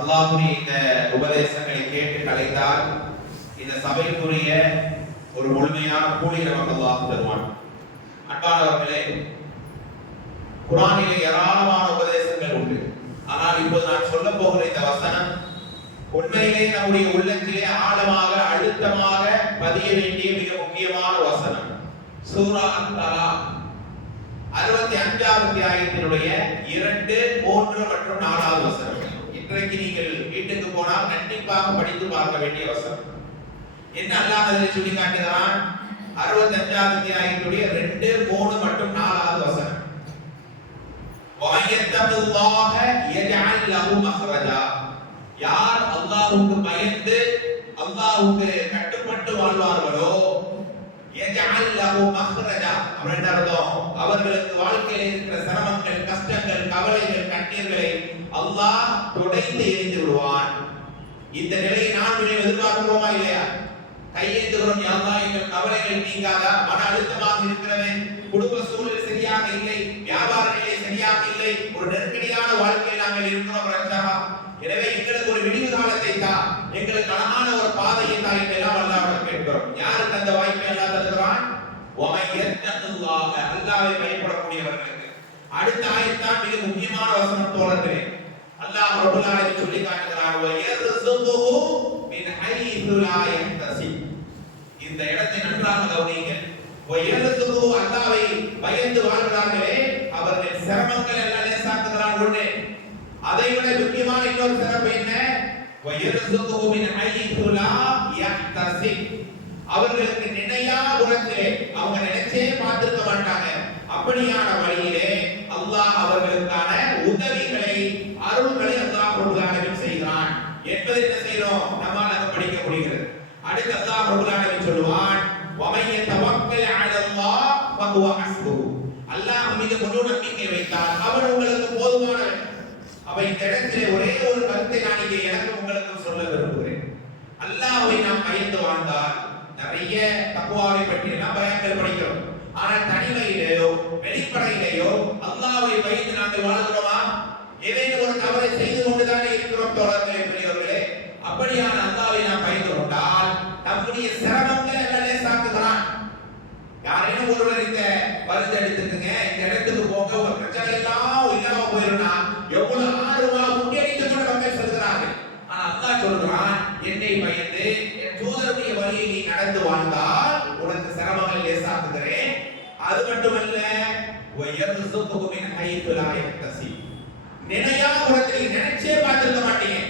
அல்லாஹ்வுடைய இந்த உபதேசங்களை கேட்டு கலைத்தால் இந்த சபைக்குரிய ஒரு முழுமையான கூலி நமக்கு அல்லாஹ் தருவான். அன்பானவர்களே, குர்ஆனிலே ஏராளமான உபதேசங்கள் உண்டு. ஆனால் இப்போது நான் சொல்ல போகிற இந்த வசனம் உண்மையிலே நம்முடைய உள்ளத்திலே ஆழமாக அழுத்தமாக பதிய வேண்டிய மிக முக்கியமான வசனம். சூரா அத்-தலாக் 65வது அத்தியாயத்தினுடைய 2, 3 மற்றும் 4வது வசனம். இன்றைக்கு நீங்கள் வீட்டுக்கு போனால் கண்டிப்பாக படித்து பார்க்க வேண்டிய வசனம். என்ன அல்லாஹ் அதில் சொல்லி காட்டுகிறான்? 65வது அத்தியாயத்தினுடைய 2, 3 மற்றும் 4வது வசனம். வயத்தல்லாஹ யஜஅல் லஹு மக்ரஜா. யார் அல்லாஹ்வுக்கு பயந்து அல்லாஹ்வுக்கு கட்டுப்பட்டு வாழ்வார்களோ யஜஅல் லஹு மக்ரஜா, அப்படின்ற அர்த்தம் அவர்களுக்கு வாழ்க்கையில் இருக்கிற சிரமங்கள், கஷ்டங்கள், கவலைகள், கண்ணீர்களை அல்லாஹ் துடைத்து எரிந்து விடுவான். இந்த நிலையை நாம் எதிர்பார்க்கிறோமா இல்லையா? கையேந்துகிறோம், யா அல்லாஹ் எங்கள் கவலைகள் நீங்காதா? மன அழுத்தமாக இருக்கிறது, குடும்ப சூழல் சரியாக இல்லை, வியாபார நிலை சரியாக இல்லை, ஒரு நெருக்கடியான வாழ்க்கையில் நாங்கள் இருக்கிறோம் ரச்சா. எனவே எங்களுக்கு ஒரு விடிவு காலத்தை தா, எங்களுக்கு அழகான ஒரு பாதையை தா என்றெல்லாம் அல்லாஹ்விடம் கேட்கிறோம். யாருக்கு அந்த வாய்ப்பை அல்லாஹ் தருகிறான்? வமையத்தல்லாஹ, அல்லாஹ்வை பயப்படக்கூடியவர்களுக்கு. அடுத்த ஆயத்தான் மிக முக்கியமான வசனம் தோழர்களே. அல்லாஹ் ரப்பல் ஆலமீன் சொல்லி காட்டுகிறார், வயர்ஸுகுஹு மின் ஹைது லா யஹ்தசிப். இந்த இடத்தை நன்றாக கவனியுங்கள். வயர்ஸுகுஹு, அல்லாஹ்வை பயந்து வாழ்கிறார்களே அவர்கள் சிரமங்கள் எல்லாம் லேசாக்குகிறான். ஒண்ணே, அதைவிட முக்கியமான இன்னொரு சிறப்பு என்ன? வயர்ஸுகுஹு மின் ஹைது லா யஹ்தசிப். அவர்களுக்கு நினையா புறத்திலே, அவங்க நினைச்சே பார்த்திருக்க மாட்டாங்க, அப்படியான வழியிலே அல்லாஹ் அவர்களுக்கான உதவிகளை, அருள்களை அல்லாஹ் ரப்பல் ஆலமீன் செய்கிறான் என்பதை என்ன செய்யறோம்? நம்மால் படிக்க முடிகிறது. அடுத்து அல்லாஹ் ரப்பல் ஆலமீன் சொல்வான், வமைய தவக்கல் அலல்லாஹ் வஹுவ ஹஸ்புஹு. அல்லாஹ் மீது முழு நம்பிக்கை வைத்தால் அவன் உங்களுக்கு போதுமானவன். அப்ப இந்த இடத்திலே ஒரே ஒரு கருத்தை நான் இங்கே எனக்கு உங்களுக்கு சொல்ல விரும்புகிறேன். அல்லாஹ்வை நாம் பயந்து வாழ்ந்தால் நிறைய தக்வாவை பற்றி எல்லாம் பயங்கள் படிக்கிறோம். ஆனால் தனிமையிலேயோ வெளிப்படையிலேயோ அல்லாஹ்வை பயந்து நாங்கள் வாழ்கிறோமா? ஏதேனும் ஒரு தவறை செய்து கொண்டுதானே இருக்கிறோம் தோழர்களே, பெரியவர்களே. அப்படியான அல்லாஹ்வை நாம் பயந்து கொண்டால் நம்முடைய சிரமங்கள் எல்லாம் லேசாக்குகிறான். யாரேனும் ஒருவர் இந்த மருந்து எடுத்துக்கங்க, இந்த இடத்துக்கு போங்க, உங்க பிரச்சனை எல்லாம் இல்லாம போயிருந்தா எவ்வளவு ஆர்வமாக முன்னேறிட்டு கூட மக்கள் சொல்கிறார்கள். ஆனா அல்லாஹ் சொல்றான், என்னை பயந்து என் தூதருடைய வழியை நீ நடந்து வாழ்ந்தால் உனக்கு சிரமங்கள் லேசாக்குகிறேன். அது மட்டுமல்ல, வயர்ஸுகுஹு மின் ஹைது லா யஹ்தசிப். நினையா புறத்தில் நினைச்சே பார்த்திருக்க மாட்டீங்க.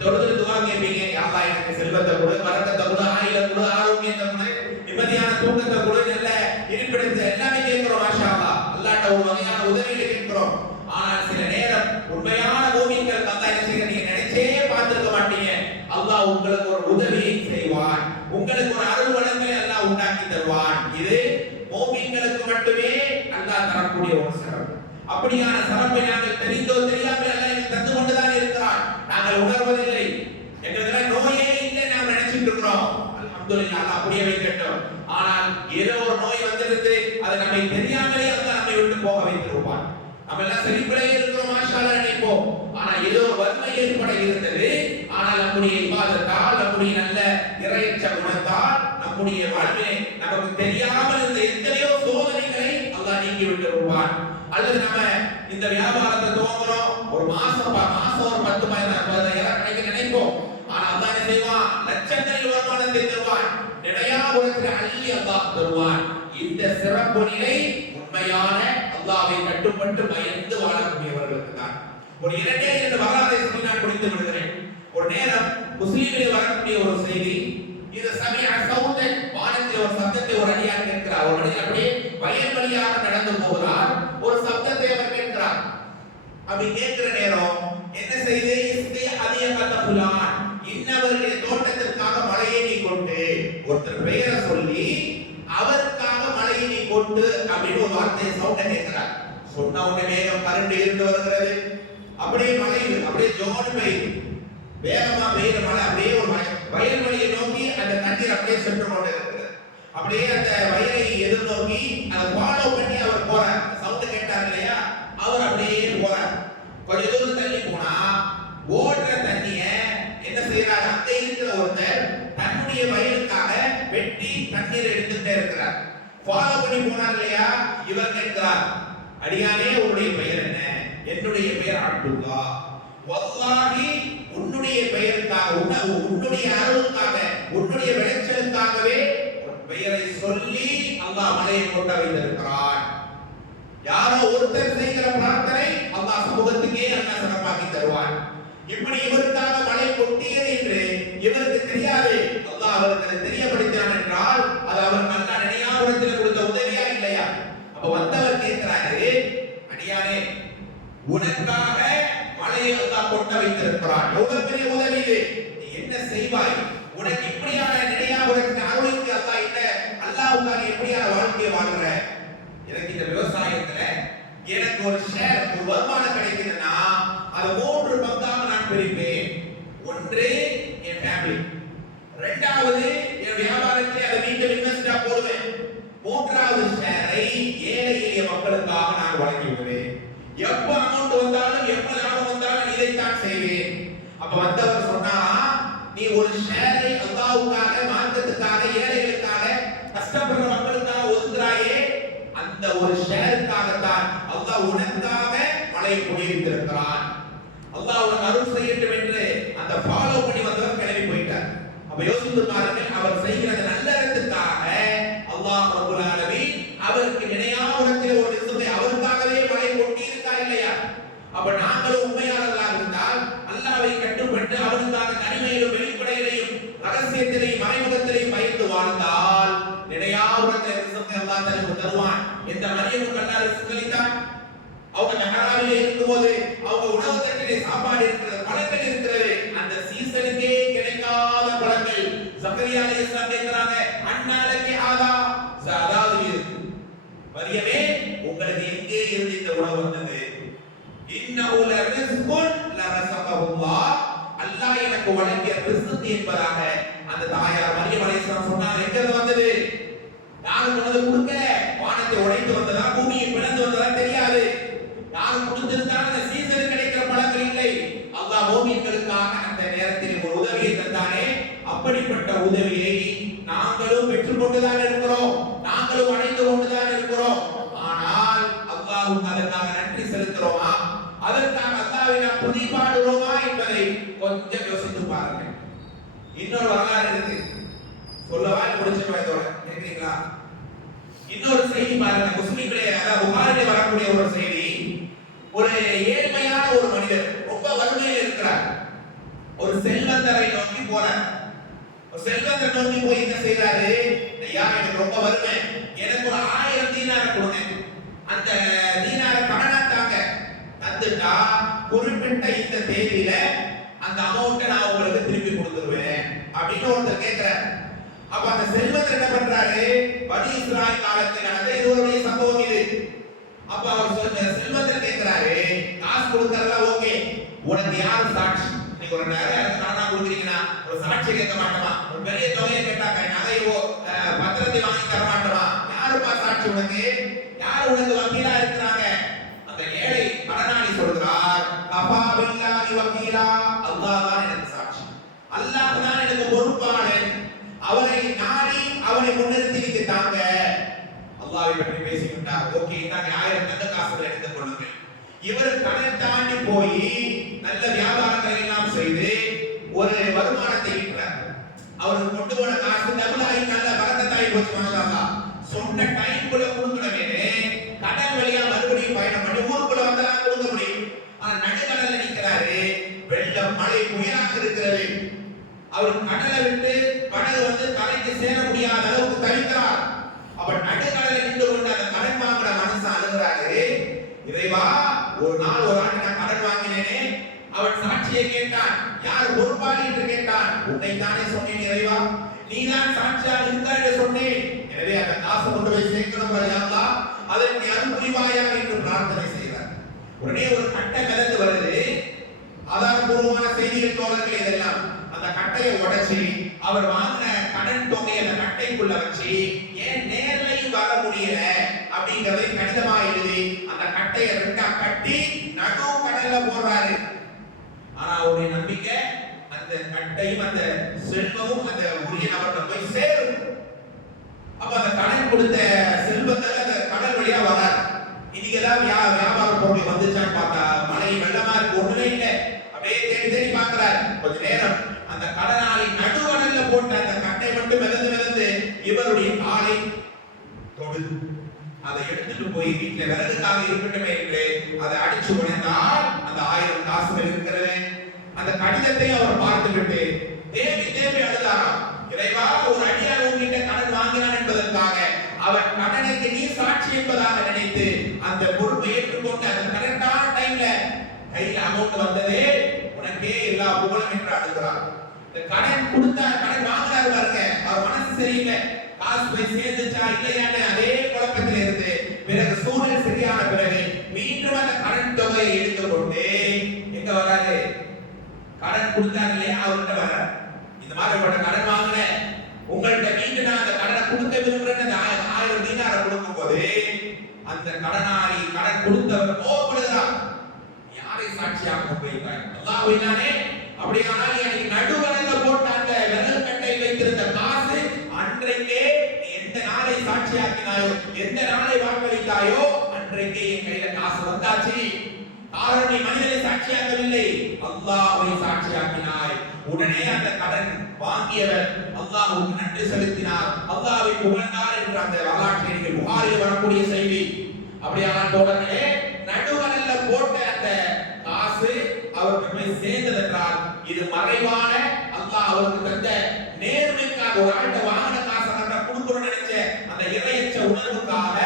தொழுது துஆ கேட்பீங்க, யா அல்லாஹ் எனக்கு செல்வத்தை கொடு, பரக்கத்தை கொடு, ஆயுளை கொடு, ஆரோக்கியத்தை கொடு, நிம்மதியான தூக்கத்தை கொடு, நல்ல இருப்பிடத்தை எல்லாமே கேட்கிறோம். மாஷா அல்லாஹ், அல்லாஹ்ட்ட ஒரு வகையான உதவியை கேட்கிறோம். ஆனால் சில நேரம் உண்மையான மூமின்கள் அல்லாஹ் என்ன செய்ய நீங்க நினைச்சே பார்த்திருக்க மாட்டீங்க, அல்லாஹ் உங்களுக்கு ஒரு உதவியை செய்வான், உங்களுக்கு ஒரு அருள் வளங்களை அல்லாஹ் உண்டாக்கி தருவான். இது மூமின்களுக்கு மட்டுமே அல்லாஹ் தரக்கூடிய ஒரு சிறப்பு. அப்படியான சிறப்பை நாங்கள் தெரிந்தோ தெரியாமல் அல்லாஹ் எங்களுக்கு தந்து கொண்டுதான் இருக்கிறான். நாங்கள் உணர்வதில்லை. எங்களுக்கு நோயே இல்லை நாம் நினைச்சிட்டு இருக்கிறோம். அல்ஹம்துலில்லாஹ், அல்லாஹ் அப்படியே வைக்கட்டும். ஆனால் ஏதோ ஒரு நோய் வந்திருந்து அது நம்மை தெரியாமலே அல்லாஹ் நம்மை விட்டு போக வைத்திருப்பான். நம்ம எல்லாம் செழிப்பிலேயே இருக்கிறோம், மாஷா அல்லாஹ் நினைப்போம். ஆனா ஏதோ வறுமை ஏற்பட இருந்தது. ஆனால் நம்முடைய இபாதத்தால், நம்முடைய நல்ல இறையச்ச குணத்தால், நம்முடைய வாழ்விலே நமக்கு தெரியாமல் இருந்த எத்தனையோ சோதனைகளை அல்லாஹ் நீக்கி விட்டு வருவான். அல்லது நம்ம இந்த வியாபாரத்தை துவங்குறோம், ஒரு மாசம் ஒரு 10,000 கிடைக்க நினைப்போம். ஆனா அல்லாஹ் என்ன செய்வான்? லட்சங்களில் வருமானத்தை தருவான். நினையா புறத்தில் அள்ளி அல்லாஹ் தருவான். இந்த சிறப்பு நிலை உண்மையான அல்லாஹ்வை கட்டுப்பட்டு பயந்து வாழக்கூடியவர்களுக்கு தான். ஒரு 2 வரலாறை சொல்லி நான் முடித்து விடுகிறேன். ஒரு நேரம் முஸ்லிமிலே வரக்கூடிய ஒரு செய்தி, இது சமிஅ சௌதன், வானத்தில் ஒரு சத்தத்தை ஒரு அடியார் கேட்கிறார். ஒரு மனிதர் அப்படியே வயல் வழியாக நடந்து போகிறார், ஒரு சத்தத்தை அவர் கேட்கிறார். அப்படி கேட்கிற நேரம் என்ன செய்து, இஸ்தி அதியகத ஃபுலான், இன்னவருடைய தோட்டத்திற்காக மழையை நீ கொண்டு, ஒருத்தர் பெயரை சொல்லி அவருக்காக மழையை நீ கொண்டு அப்படின்னு ஒரு வார்த்தையை சவுண்ட கேட்கிறார். சொன்ன உடனே மேகம் கரண்டு இருந்து வருகிறது, அப்படியே மழை அப்படியே ஜோடு பெய்யுது, வேகமா பெய்யுற மழை அப்படியே ஒரு வயல் வழியை நோக்கி அந்த தண்ணீர் அப்படியே சென்று கொண்டு இருக்கிறது. அப்படியே அந்த வயலை எதிர்நோக்கி அதை ஃபாலோ பண்ணி அவர் போறார். சவுண்ட் கேட்டார் இல்லையா, அவர் அப்படியே போறார். கொஞ்ச தூரம் தன்னுடைய வயலுக்காக வெட்டி தண்ணீர் எடுத்துட்டே இருக்கிறார். ஃபாலோ பண்ணி போனார் இல்லையா? இவர் கேட்கிறார், அடியானே உன்னுடைய பெயர் என்ன? என்னுடைய பெயர் அப்துல்லா. வல்லாஹி உன்னுடைய பெயருக்காக, உன்னுடைய அருளுக்காக, உன்னுடைய விளைச்சலுக்காகவே உன் பெயரை சொல்லி அல்லாஹ் மலையை கொட்ட வைத்திருக்கிறான். யாரோ ஒருத்தர் செய்கிற பிரார்த்தனை அல்லாஹ் சமூகத்துக்கே அல்லாஹ் சிறப்பாக்கி தருவான். இப்படி இவருக்காக மழை கொட்டியது என்று இவருக்கு தெரியாது. அல்லாஹ் அவருக்கு தெரியப்படுத்தினான் என்றால் அது அவர் நல்லா நினையாவிடத்தில் கொடுத்த உதவியா இல்லையா? அப்ப வந்தவர் கேட்கிறாரு, அடியானே உனக்காக மழையை அல்லாஹ் கொட்ட வைத்திருக்கிறான். எவ்வளவு பெரிய உதவி இது! நீ என்ன செய்வாய்? உனக்கு இப்படியான நினையாவிடத்தின் அருளுக்கு அல்லாஹ் என்ன அல்லாஹ்வுக்காக எப்படியான வாழ்க்கையை வாழ்ற? எனக்கு இந்த விவசாயத்துல எனக்கு ஒரு ஷேர், ஒரு வருமானம் கிடைக்குதுன்னா அது 3 பங்காக நான் பிரிப்பேன். ஒன்று என் ஃபேமிலி, இரண்டாவது என் வியாபாரத்தை அதை மீண்டும் இன்வெஸ்டா போடுவேன், மூன்றாவது ஷேரை ஏழை எளிய மக்களுக்காக நான் வழங்கி விடுவேன். எப்ப அமௌண்ட் வந்தாலும் எப்ப லாபம் வந்தாலும் இதைத்தான் செய்வேன். அப்ப வந்தவர் சொன்னா, நீ ஒரு ஷேரை அல்லாஹ்வுக்காக, மார்க்கத்துக்காக, ஏழைகளுக்காக, கஷ்டப்படுற மக்களுக்காக ஒதுக்குறாயே, அந்த ஒரு ஷேருக்காகத்தான் அல்லாஹ் உனக்காக மழை பொழிவித்திருக்கிறான். அல்லாஹ் உனக்கு அருள் செய்யட்டும் என்று அந்த ஃபாலோ பண்ணி வந்தவர் கிளம்பி போயிட்டார். அப்ப யோசித்து பாருங்கள், அவர் செய்கிறது நல்லறத்துக்காக அல்லாஹ் ரப்பல் ஆலமீன் அவருக்கு நினையாவிடத்தில் ஒரு நிசத்தை அவருக்காகவே மழை கொட்டி இருக்கா இல்லையா? அப்ப நாங்களும் உண்மையாளர்களாக இருந்தால் அல்லாஹ்வை கட்டுப்பட்டு அவருக்காக தனிமையிலும் வெளிப்படையிலையும் ரகசியத்திலையும் மறைமுகத்திலையும் பயந்து வாழ்ந்தால் நினையாவிடத்தில் நிசத்தை அல்லாஹ் தனக்கு தருவான். இந்த மரியமுக்கு அல்லாஹ் ரிஸ்க் அளித்தான். அவங்க மெஹராபிலே இருக்கும்போது அவங்க உணவு தட்டிலே சாப்பாடு இருக்கிறது, பழங்கள் இருக்கிறது. அந்த சீசனுக்கே கிடைக்காத பழங்கள் ஜக்கரியா அலைஹிஸ்ஸலாம் கேக்குறாங்க, அன்னாலக்கி ஹாதா, அதாவது மரியமே உங்களுக்கு எங்கே இருந்து இந்த உணவு வந்தது? இன்னஹு லரிஸ்குன் லரஸகஹுல்லாஹ், அல்லாஹ் எனக்கு வழங்கிய ரிஸ்க் என்பதாக அந்த தாயார் மரியம் அலைஹிஸ்ஸலாம் சொன்னாங்க. எங்க வந்தது? யாரும் உனது கொடுக்கல. வானத்தை உடைத்து வந்ததா, பூமியை பிளந்து வந்ததா தெரியாது. யாரும் கொடுத்திருந்தால் அந்த சீசனுக்கு கிடைக்கிற பழங்கள் இல்லை. அல்லாஹ் மூமின்களுக்காக அந்த நேரத்தில் ஒரு உதவியை தந்தானே, அப்படிப்பட்ட உதவியை நாங்களும் பெற்றுக்கொண்டுதான் இருக்கிறோம், நாங்களும் அடைந்து கொண்டுதான் இருக்கிறோம். ஆனால் அல்லாஹ்வுக்கு அதற்காக நன்றி செலுத்துறோமா? அதற்காக அல்லாஹ்வை நாம் துதிபாடுறோமா என்பதை கொஞ்சம் யோசித்து பாருங்கள். இன்னொரு வரலாறு இருக்கு, சொல்லவா முடிச்சுட்டு இதோட கேக்குறீங்களா? இன்னொரு செய்தி பாருங்க, முஸ்லிம்களே, அதாவது புகாரிலே வரக்கூடிய ஒரு செய்தி. ஒரு ஏழ்மையான ஒரு மனிதர் ரொம்ப வறுமையில் இருக்கிறார். ஒரு செல்வந்தரை நோக்கி போறார். ஒரு செல்வந்தரை நோக்கி போய் என்ன செய்யறாரு? ஐயா, எனக்கு ரொம்ப வறுமை, எனக்கு ஒரு 1000 தீனார் கொடுங்க. அந்த தீனார கடனா தாங்க, தந்துட்டா குறிப்பிட்ட இந்த தேதியில அந்த அமௌண்ட்டை நான் உங்களுக்கு திருப்பி கொடுத்துருவேன் அப்படின்னு ஒருத்தர் கேட்கிறார். அப்ப அந்த செல்வந்தர் என்ன பண்றாரு? பனி இஸ்ராயேல் காலத்தில் நடந்த இதுவருடைய சம்பவம் இது. அப்ப அவர் செல்வந்தர் கேட்கிறாரு, காசு கொடுக்கறதெல்லாம் ஓகே, உனக்கு யார் சாட்சி? நீங்க ஒரு நேரம் நானா கொடுக்குறீங்கன்னா ஒரு சாட்சி கேட்க மாட்டோமா? ஒரு பெரிய தொகையை கேட்டாக்க நகையோ பத்திரத்தை வாங்கி தர மாட்டோமா? யாருப்பா சாட்சி உனக்கு? யார் உனக்கு வக்கீலா இருக்கிறாங்க? அந்த ஏழை கடனாளி சொல்றார், கஃபா பில்லாஹி வக்கீலா, அல்லாஹ் தான் எனக்கு சாட்சி, அல்லாஹ் தான் எனக்கு பொறுப்பாளன், அவனை நாடி அவனை முன்னிறுத்தி வைத்தாங்க. அல்லாஹ்வை பற்றி பேசிவிட்டார். ஓகே, இந்தாங்க 1000 நல்ல காசுகளை எடுத்துக் கொள்ளுங்கள். இவர் கடன் தாண்டி போய் நல்ல வியாபாரங்களை எல்லாம் செய்து ஒரு வருமானத்தை ஈட்டுறார். அவர் கொண்டு போன காசு டபுளாகி நல்ல பரக்கத்தாகி போச்சு. மாஷா அல்லாஹ். சொன்ன டைம்குள்ள கொடுக்கணுமே, கடல் வழியா மறுபடியும் பயணம் பண்ணி ஊருக்குள்ள வந்தெல்லாம் கொடுக்க முடியும். ஆனா நடுக்கடல்ல நிற்கிறாரு, வெள்ளம் மழை புயலாக இருக்கிறது. அவர் கடலை விட்டு படகு வந்து கரைக்கு சேர முடியாத அளவுக்கு தவிக்கிறார். அப்ப நடுக்கடலை நின்று கொண்டு அந்த கடன் வாங்குற மனுஷன் அழுகிறாரு, இறைவா, ஒரு நாள் ஒரு ஆண்டு நான் கடன் வாங்கினேனே. அவன் சாட்சியை கேட்டான், யார் பொறுப்பாளி என்று கேட்டான். உன்னை தானே சொன்னேன் இறைவா, நீதான் சாட்சியாக இருக்க என்று சொன்னேன். எனவே அந்த காசை கொண்டு போய் சேர்க்கணும் அல்லாஹ், அதற்கு அருள் புரிவாயாக என்று பிரார்த்தனை செய்கிறார். உடனே ஒரு கட்டை மிதந்து வருது. ஆதாரபூர்வமான செய்திகள் தோழர்கள் இதெல்லாம். அந்த கட்டையை உடைச்சி அவர் வாங்கின கடன் தொகையை அந்த கட்டைக்குள்ள வச்சு, ஏன் நேர்லையும் வர முடியல அப்படிங்கறதை கடிதமா எழுதி அந்த கட்டையை 2ஆ கட்டி நடு கடல்ல போடுறாரு. ஆனா அவருடைய நம்பிக்கை, அந்த அந்த கட்டையும் அந்த செல்வமும் அந்த உரிய நபர்கிட்ட போய் சேரும். அப்ப அந்த கடன் கொடுத்த செல்வத்தில் அந்த கடல் வழியா வராது. இன்னைக்குதான் வியாபார பொருள் வந்துச்சான்னு பார்த்தா மழை வெள்ளமா இருக்கு, ஒண்ணுமே இல்லை. அப்படியே தேடி தேடி பார்க்கிறார். கொஞ்ச நேரம் அந்த கடனாளி நடுவடல்ல போட்ட அந்த கட்டை மட்டும் மிதந்து மிதந்து இவருடைய காலை தொடுது. அதை எடுத்துட்டு போய் வீட்டுல விறகுக்காக இருக்கட்டுமே என்று அதை அடிச்சு உடைந்தால் அந்த 1000 காசுகள் இருக்கிறது. அந்த கடிதத்தை அவர் பார்த்துவிட்டு தேவி தேவி அழுதாராம். இறைவா, ஒரு அடியார் உன்கிட்ட கடன் வாங்கினான் என்பதற்காக அவன் கடனுக்கு நீ சாட்சி என்பதாக நினைத்து அந்த பொறுப்பை ஏற்றுக்கொண்டு அந்த கரெக்டான டைம்ல கையில் அமௌண்ட் வந்ததே உனக்கே எல்லா புகழும் என்று அழுகிறார். இந்த கடன் கொடுத்தா கடன் வாங்கினார் பாருங்க, அவர் மனசு சரியில்லை, காசு போய் சேர்ந்துச்சா இல்லையான்னு அதே குழப்பத்தில் இருந்து பிறகு சூழல் சரியான பிறகு மீண்டும் அந்த கடன் தொகையை எடுத்துக்கொண்டு எங்க வராது, கடன் கொடுத்தாங்க இல்லையா அவர்கிட்ட வர, இந்த மாதிரி கடன் வாங்கின உங்கள்கிட்ட மீண்டும் நான் அந்த கடனை கொடுக்க விரும்புறேன்னு 1000 தீனாரை கொடுக்கும் போது அந்த கடனாளி கடன் கொடுத்தவர் கோபப்படுகிறார். யாரை சாட்சியாக போயிருக்காங்க? அல்லாஹ்வினானே. அப்படியானால் எனக்கு நடுவரல போட்ட அந்த விரல் கட்டை வைத்திருந்த காசு அன்றைக்கே எந்த நாளை சாட்சியாக்கினாயோ, எந்த நாளை வாக்களித்தாயோ அன்றைக்கே என் கையில காசு வந்தாச்சு. காரணம் நீ மனிதனை சாட்சியாக்கவில்லை, அல்லாஹ்வை சாட்சியாக்கினாய். உடனே அந்த கடன் வாங்கியவர் அல்லாஹ்வுக்கு நன்றி செலுத்தினார், அல்லாஹ்வை புகழ்ந்தார் என்ற அந்த வரலாற்றை நீங்கள் புகாரில் வரக்கூடிய செய்தி. அப்படியானால் தோழர்களே, நடுவரல்ல போட்ட அந்த காசு அவருக்கு போய் சேர்ந்தது என்றால் இது மறைவான அல்லாஹ் அவருக்கு தந்த நேர்மைக்காக, ஒரு ஆள்கிட்ட வாங்கின காசை நம்ம கொடுக்கணும்னு நினைச்ச அந்த இறையச்ச உணர்வுக்காக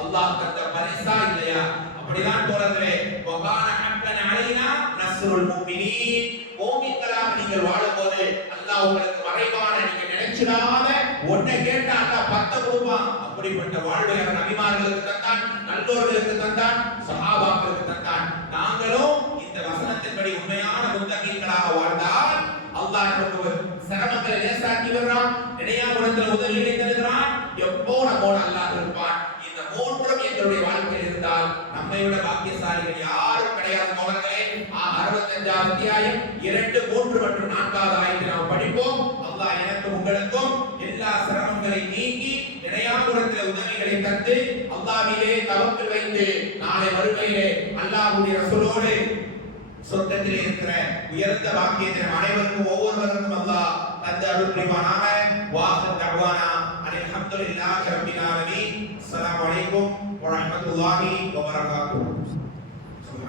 அல்லாஹ் தந்த பரிசா இல்லையா? அப்படிதான் தோழர்களே, வகான ஹக்கன் அலைனா நஸ்ருல் முஃமினீன். மூமின்களாக நீங்கள் வாழும்போது அல்லாஹ் உங்களுக்கு மறைவான நீங்க நினைச்சிடாத ஒன்றை கேட்டா அல்லாஹ் 10 கொடுப்பான். அப்படிப்பட்ட வாழ்வை அவன் நபிமார்களுக்கு தந்தான், நல்லோர்களுக்கு தந்தான், சஹாபாக்களுக்கு தந்தான். நாங்களும் இந்த வசனத்தின்படி உண்மையான முத்தகீன்களாக வாழ்ந்தால் அல்லாஹ் நமக்கு சிரமங்களை லேசாக்கி விடுறான், நினையாவிடத்தில் உதவிகளை தருகிறான். எப்போ நம்மோட அல்லாஹ் இருப்பான். இந்த மூன்றும் எங்களுடைய வாழ்க்கையில் இருந்தால் நம்மை விட பாக்கியசாலிகள் யாரும் கிடையாது தோழர்களே. 65ஆம் அத்தியாயம் 2, 3 மற்றும் 4வது ஆயத்தை நாம் படிப்போம். அல்லாஹ் எனக்கும் உங்களுக்கும் எல்லா சிரமங்களை நீக்கி நினையாவிடத்தில் உதவிகளை தந்து அல்லாஹ்விலே தவக்கல் வைத்து நாளை மறுமையிலே அல்லாஹ்வுடைய ரசூலோடு சொர்க்கத்தில் இருக்கிற உயர்ந்த பாக்கியத்தை அனைவருக்கும் ஒவ்வொருவருக்கும் அல்லாஹ் தந்த அருள் புரிவானாக. வாஹிர் தஅவானா அல்ஹம்துலில்லாஹி ரப்பில் ஆலமீன். அஸ்ஸலாமு அலைக்கும் வ ரஹ்மத்துல்லாஹி வ பரகாத்துஹு.